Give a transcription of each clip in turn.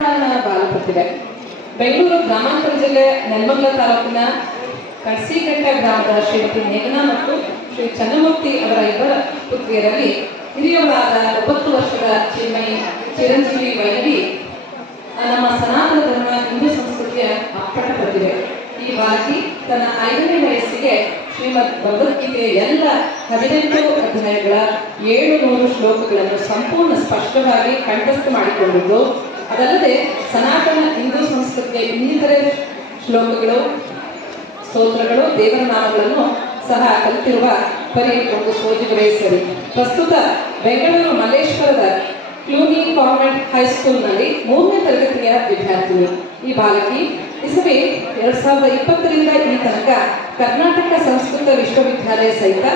ಬಾಲಪತ್ರಿಕೆ ಬೆಂಗಳೂರು ಗ್ರಾಮಾಂತರ ಜಿಲ್ಲೆ ನೆಲಮಂಗಲ ತಾಲೂಕಿನ ಕಡ್ಸಿಘಟ್ಟ ಗ್ರಾಮದ ಶ್ರೀಮತಿ ಮೇಘನಾ ಮತ್ತು ಶ್ರೀ ಚಂದ್ರಮೂರ್ತಿ ಅವರ ಇಬ್ಬರ ಪುತ್ರಿಯರಲ್ಲಿ ಹಿರಿಯವರಾದ ಒಂಬತ್ತು ವರ್ಷದ ಚಿನ್ಮಯಿ ಚಿರಂಜೀವಿ ವೈನವಿ ನಮ್ಮ ಸನಾತನ ಧರ್ಮ ಹಿಂದೂ ಸಂಸ್ಕೃತಿಯ ಅಪ್ಪಟ ಪಡೆದಿದೆ ಈ ಬಾಲಕಿ ತನ್ನ ಐದನೇ ವಯಸ್ಸಿಗೆ ಶ್ರೀಮದ್ ಭಗವದ್ಗೀತೆಯ ಎಲ್ಲ ಹದಿನೆಂಟು ಅಧ್ಯಾಯಗಳ ಏಳು ನೂರು ಶ್ಲೋಕಗಳನ್ನು ಸಂಪೂರ್ಣ ಸ್ಪಷ್ಟವಾಗಿ ಕಂಠಸ್ಥ ಮಾಡಿಕೊಂಡಿದ್ದು ಅದಲ್ಲದೆ ಸನಾತನ ಹಿಂದೂ ಸಂಸ್ಕೃತಿಯ ಇನ್ನಿತರೆ ಶ್ಲೋಕಗಳು, ಸ್ತೋತ್ರಗಳು, ದೇವರ ನಾಮಗಳನ್ನು ಸಹ ಕಲಿತಿರುವ ಪರಿ ಒಂದು ಸೋಜಿಗರೇ ಸರಿ ಪ್ರಸ್ತುತ ಬೆಂಗಳೂರು ಮಲ್ಲೇಶ್ವರದ ಕ್ಲೂನಿ ಕಾನ್ವೆಂಟ್ ಹೈಸ್ಕೂಲ್ನಲ್ಲಿ ಮೂರನೇ ತರಗತಿಯ ವಿದ್ಯಾರ್ಥಿನಿ ಈ ಬಾಲಕಿ ಇಸವಿ ಎರಡ್ ಸಾವಿರದ ಇಪ್ಪತ್ತರಿಂದ ಈ ತನಕ ಕರ್ನಾಟಕ ಸಂಸ್ಕೃತ ವಿಶ್ವವಿದ್ಯಾಲಯ ಸಹಿತ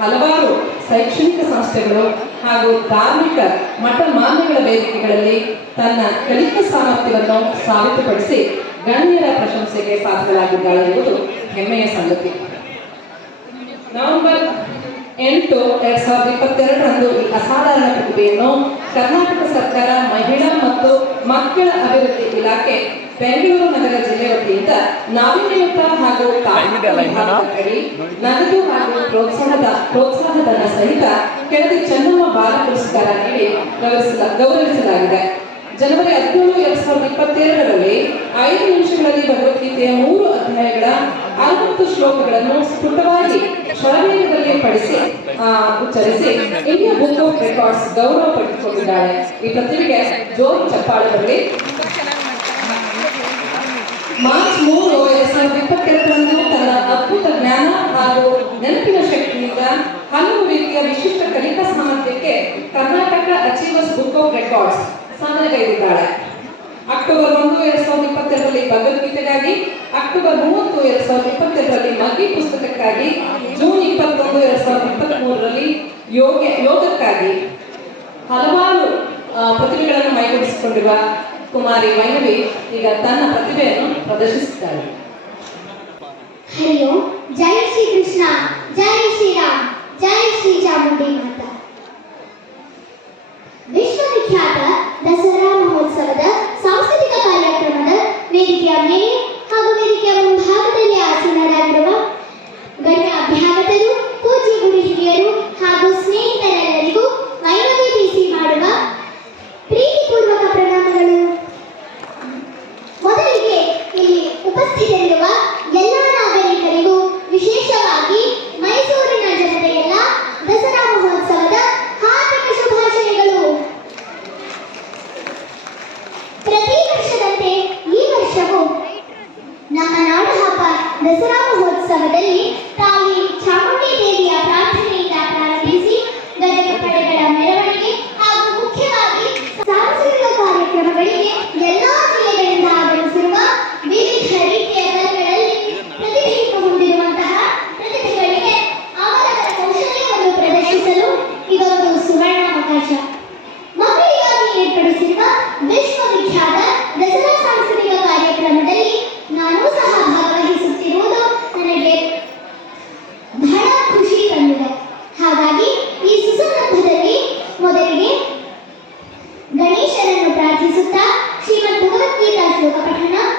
ಹಲವಾರು ಶೈಕ್ಷಣಿಕ ಸಂಸ್ಥೆಗಳು ಹಾಗೂ ಧಾರ್ಮಿಕ ಮಠ ಮಾನ್ಯಗಳ ವೇದಿಕೆಗಳಲ್ಲಿ ತನ್ನ ಕಲಿಕಾ ಸಾಮರ್ಥ್ಯವನ್ನು ಸಾಬೀತುಪಡಿಸಿ ಗಣ್ಯರ ಪ್ರಶಂಸೆಗೆ ಪಾತ್ರರಾಗಿದ್ದಾಳೆ ಎಂಬುದು ಹೆಮ್ಮೆಯ ಸಂಗತಿ. ನವೆಂಬರ್ ಎಂಟು ಎರಡ್ ಸಾವಿರದ ಇಪ್ಪತ್ತೆರಡರಂದು ಈ ಅಸಾಧಾರಣ ಪ್ರತಿಭೆಯನ್ನು ಕರ್ನಾಟಕ ಸರ್ಕಾರ ಮಹಿಳಾ ಮತ್ತು ಮಕ್ಕಳ ಅಭಿವೃದ್ಧಿ ಇಲಾಖೆ ಬೆಂಗಳೂರು ನಗರ ಜಿಲ್ಲೆ ವತಿಯಿಂದ ನಾವೀನ್ಯಯುತ ಹಾಗೂ ನಗದು ಹಾಗೂ ಪ್ರೋತ್ಸಾಹದ ಪ್ರೋತ್ಸಾಹಧನ ಸಹಿತ ಕೆಳದಿ ಚೆನ್ನಮ್ಮ ಬಾಲ ಪುರಸ್ಕಾರ ನೀಡಿ ಗೌರವಿಸಲ ಗೌರವಿಸಲಾಗಿದೆ. ಜನವರಿ ಹದಿನೇಳು ಎರಡ್ ಸಾವಿರದ ಇಪ್ಪತ್ತೆರಡರಲ್ಲಿ ಐದು ನಿಮಿಷಗಳಲ್ಲಿ ಭಗವದ್ಗೀತೆಯ ಮೂರು ಅಧ್ಯಾಯಗಳ ಅರವತ್ತು ಶ್ಲೋಕಗಳನ್ನು ಸ್ಫುಟವಾಗಿ ಶರವೇಗದಲ್ಲಿ ಪಡಿಸಿ ಉಚ್ಚರಿಸಿ ಇಂಡಿಯಾ ಬುಕ್ ಆಫ್ ರೆಕಾರ್ಡ್ಸ್ ಗೌರವ ಪಡೆದುಕೊಂಡಿದ್ದಾಳೆ ಈ ಪ್ರತಿಭೆಗೆ ಜೋರು ಚಪ್ಪಾಳೆ ಮಾರ್ಚ್ ಮೂರು ಎರಡ್ ಸಾವಿರದ ಇಪ್ಪತ್ತೆರಡರಂದು ತನ್ನ ಅದ್ಭುತ ಜ್ಞಾನ ಹಾಗೂ ನೆನಪಿನ ಶಕ್ತಿಯಿಂದ ಹಲವು ರೀತಿಯ ವಿಶಿಷ್ಟ ಕಲಿಕಾ ಸಾಮರ್ಥ್ಯಕ್ಕೆ Karnataka achievers book of records ಸಾಧನೆಗೈದಿದ್ದಾಳೆ October ಒಂದು, ಎರಡ್ ಸಾವಿರದ ಇಪ್ಪತ್ತೆರಡರಲ್ಲಿ ಭಗವದ್ಗೀತೆಗಾಗಿ, ಅಕ್ಟೋಬರ್ ಮೂವತ್ತು, ಎರಡ್ ಸಾವಿರದ ಇಪ್ಪತ್ತೆರಡರಲ್ಲಿ ಮಗ್ಗಿ ಪುಸ್ತಕಕ್ಕಾಗಿ, ಜೂನ್ ಇಪ್ಪತ್ತೊಂದು, ಎರಡ್ ಸಾವಿರದ ಇಪ್ಪತ್ತ್ ಮೂರರಲ್ಲಿ ಯೋಗ, ಯೋಗಕ್ಕಾಗಿ ಹಲವಾರು ಪ್ರತಿಭೆಗಳನ್ನು ಮೈಗೂಡಿಸಿಕೊಂಡಿರುವ ಕುಮಾರಿ ಮೈನವಿ ಈಗ ತನ್ನ ಪ್ರತಿಭೆಯನ್ನು ಪ್ರದರ್ಶಿಸಿದ್ದಾಳೆ ಹಲೋ ಓಂ ಜೈ ಶ್ರೀ ಕೃಷ್ಣ ಜೈ ಶ್ರೀರಾಮ್. 自己练吧。ప్రస్తుత శ్రీమద్ భగవద్గీతాసు ఒక పఠనం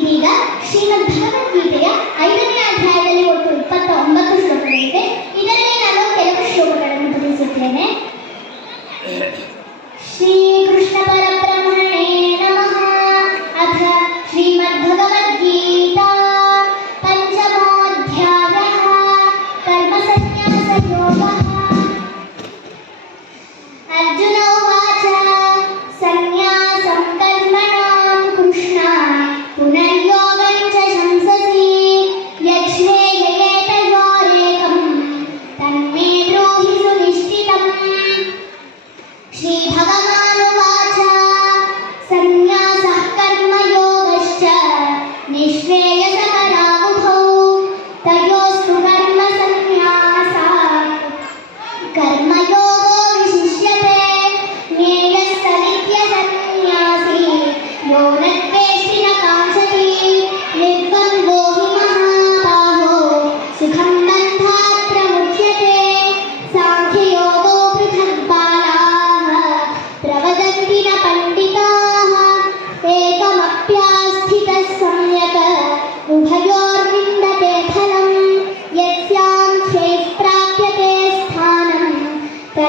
ಇದೀಗ ಶ್ರೀಮದ್ ಭಗವದ್ಗೀತೆಯ ಐದನೇ ಅಧ್ಯಾಯದಲ್ಲಿ ಒಟ್ಟು ಇಪ್ಪತ್ತ ಒಂಬತ್ತು ಶ್ಲೋಕಗಳಿವೆ ಇದರಲ್ಲಿ ನಾನು ಕೆಲವು ಶ್ಲೋಕಗಳನ್ನು ತಿಳಿಸುತ್ತೇನೆ.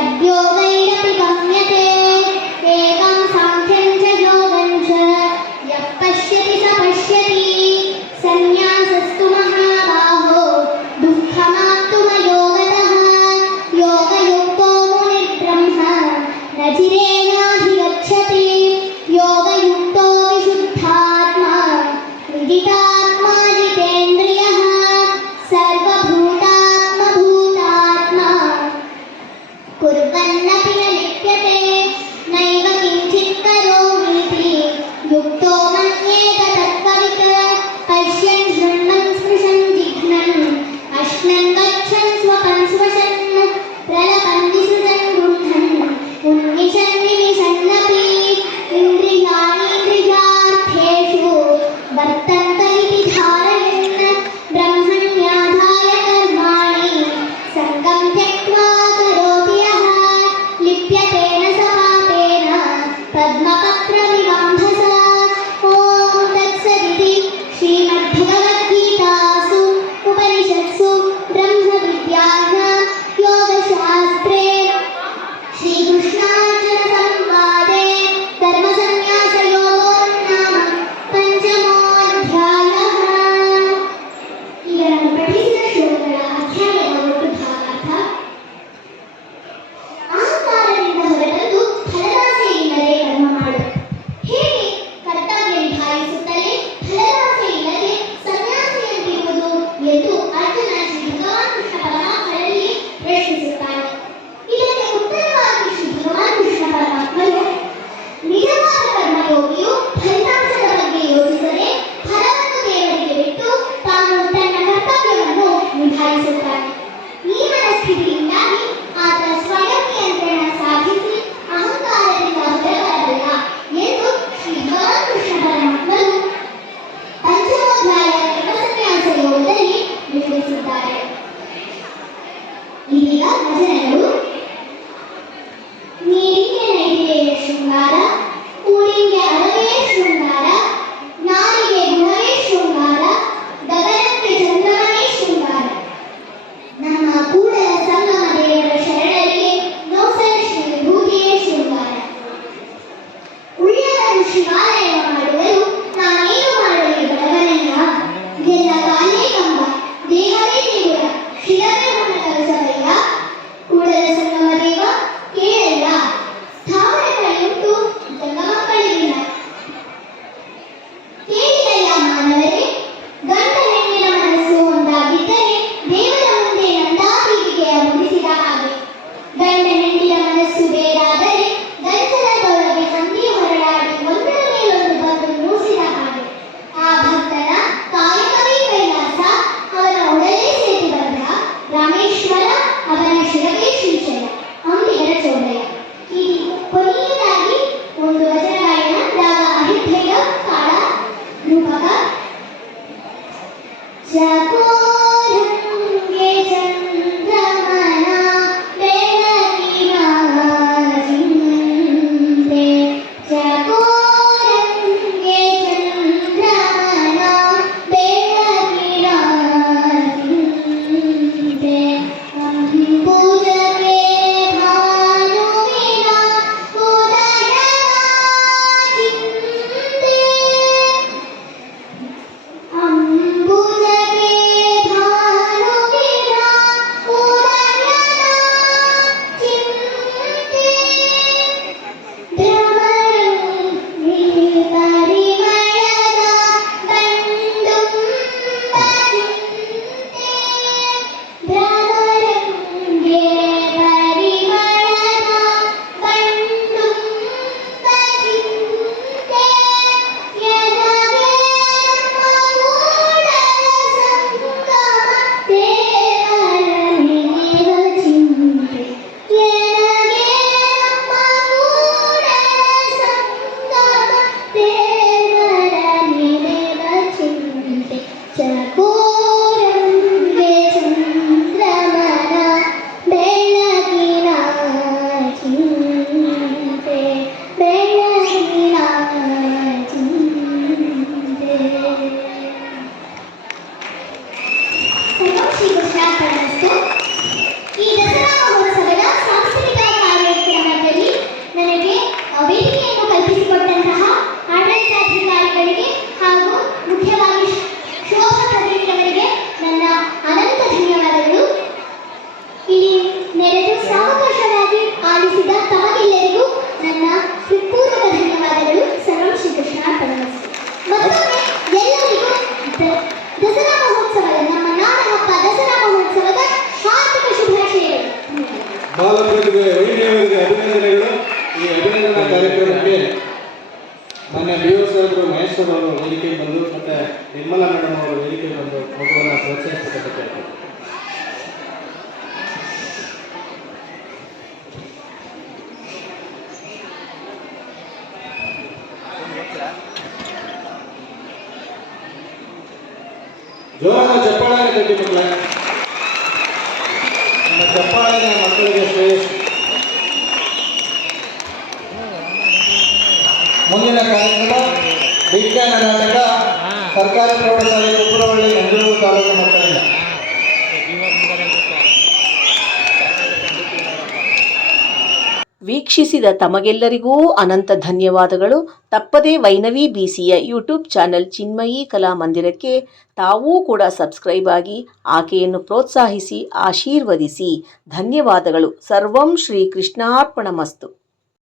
प्रद्योतैरपि गम्यते ವೇದಿಕೆಗೆ ಬಂದು ಮತ್ತು ನಿರ್ಮಲಾ ಮೇಡಮ್ ಅವರು ವೇದಿಕೆ ಬಂದು ಮಗುವನ್ನು ಪ್ರೋತ್ಸಾಹಿಸಬೇಕಂತ ಜೋರಾದ ಚಪ್ಪಾಳೆ ತಟ್ಟಿ ಮಕ್ಕಳೇ. ನಮ್ಮ ಚಪ್ಪಾಳೆ ಮಕ್ಕಳಿಗೆ ಮುಂದಿನ ಕಾರ್ಯಕ್ರಮ ವಿಜ್ಞಾನ ನಾಟಕ ಸರ್ಕಾರಿ ಪ್ರೌಢಶಾಲೆ ಕುಪ್ಪರವಳ್ಳಿ ನಂಜನಗೂಡು ತಾಲೂಕು ಮಕ್ಕಳಿಂದ ವೀಕ್ಷಿಸಿದ ತಮಗೆಲ್ಲರಿಗೂ ಅನಂತ ಧನ್ಯವಾದಗಳು. ತಪ್ಪದೇ ವೈನವಿ ಬಿಸಿಯ ಯೂಟ್ಯೂಬ್ ಚಾನೆಲ್ ಚಿನ್ಮಯಿ ಕಲಾ ಮಂದಿರಕ್ಕೆ ತಾವೂ ಕೂಡ ಸಬ್ಸ್ಕ್ರೈಬ್ ಆಗಿ ಆಕೆಯನ್ನು ಪ್ರೋತ್ಸಾಹಿಸಿ ಆಶೀರ್ವದಿಸಿ. ಧನ್ಯವಾದಗಳು. ಸರ್ವಂ ಶ್ರೀ ಕೃಷ್ಣಾರ್ಪಣಮಸ್ತು